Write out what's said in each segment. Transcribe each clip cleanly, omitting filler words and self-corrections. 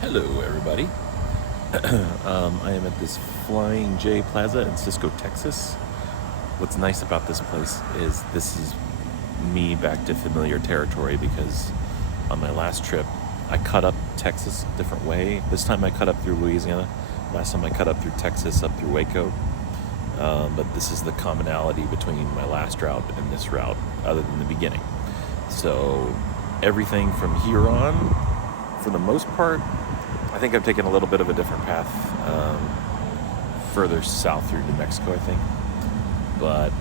Hello, everybody. I am at this Flying J Plaza in Cisco, Texas. What's nice about this place is this is me back to familiar territory because on my last trip, I cut up Texas a different way. This time I cut up through Louisiana. Last time I cut up through Texas, up through Waco. But this is the commonality between my last route and this route, other than the beginning. So everything from here on, for the most part, I think I've taken a little bit of a different path further south through New Mexico, I think. But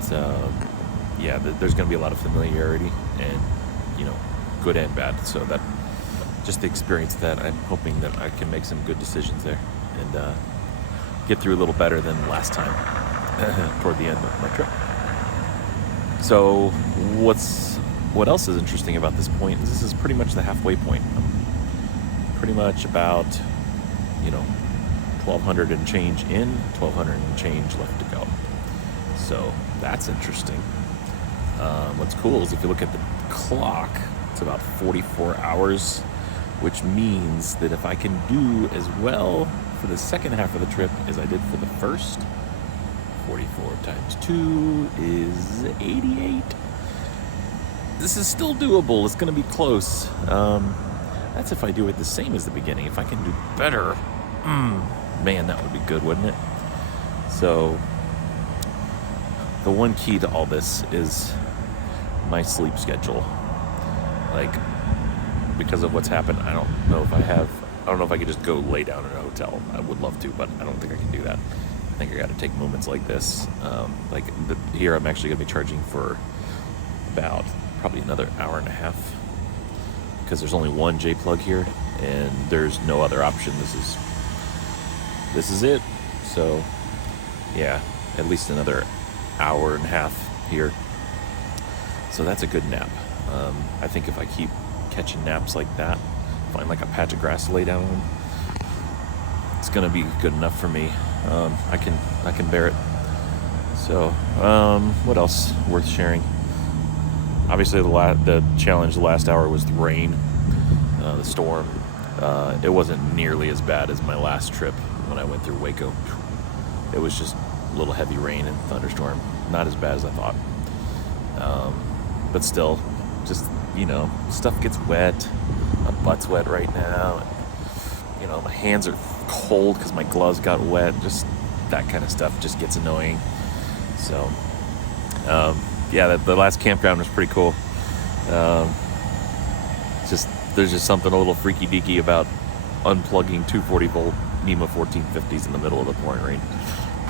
yeah, there's going to be a lot of familiarity and, good and bad. So that just the experience that I'm hoping that I can make some good decisions there and get through a little better than last time toward the end of my trip. So what else is interesting about this point is this is pretty much the halfway point. Pretty much about 1,200 and change in, 1,200 and change left to go. So that's interesting. What's cool is if you look at the clock, it's about 44 hours, which means that if I can do as well for the second half of the trip as I did for the first, 44 times 2 is 88. This is still doable. It's going to be close. That's if I do it the same as the beginning. If I can do better, man, that would be good, wouldn't it? So the one key to all this is my sleep schedule. Like, because of what's happened, I don't know if I could just go lay down in a hotel. I would love to, but I don't think I can do that. I think I got to take moments like this. Here I'm actually going to be charging for about probably another hour and a half, because there's only one J plug here and there's no other option. This is it. So yeah, at least another hour and a half here. So that's a good nap. I think if I keep catching naps like that, find like a patch of grass to lay down on, it's gonna be good enough for me. I can bear it. So what else worth sharing? Obviously, the challenge the last hour was the rain, the storm. It wasn't nearly as bad as my last trip when I went through Waco. It was just a little heavy rain and thunderstorm. Not as bad as I thought. But still, just, stuff gets wet. My butt's wet right now. And, my hands are cold because my gloves got wet. Just that kind of stuff just gets annoying. So, yeah, the last campground was pretty cool. There's just something a little freaky deaky about unplugging 240 volt NEMA 1450s in the middle of the pouring rain.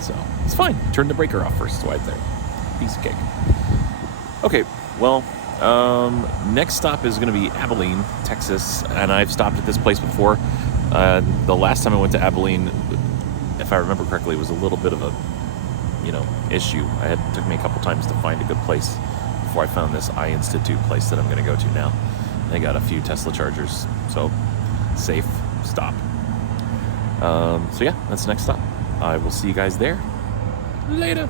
So it's fine. Turn the breaker off first. Swipe there. Piece of cake. Okay, well, next stop is going to be Abilene, Texas, and I've stopped at this place before. The last time I went to Abilene, if I remember correctly, it was a little bit of a issue. It took me a couple times to find a good place before I found this iInstitute place that I'm going to go to now. They got a few Tesla chargers, so safe stop. So yeah, that's the next stop. I will see you guys there later.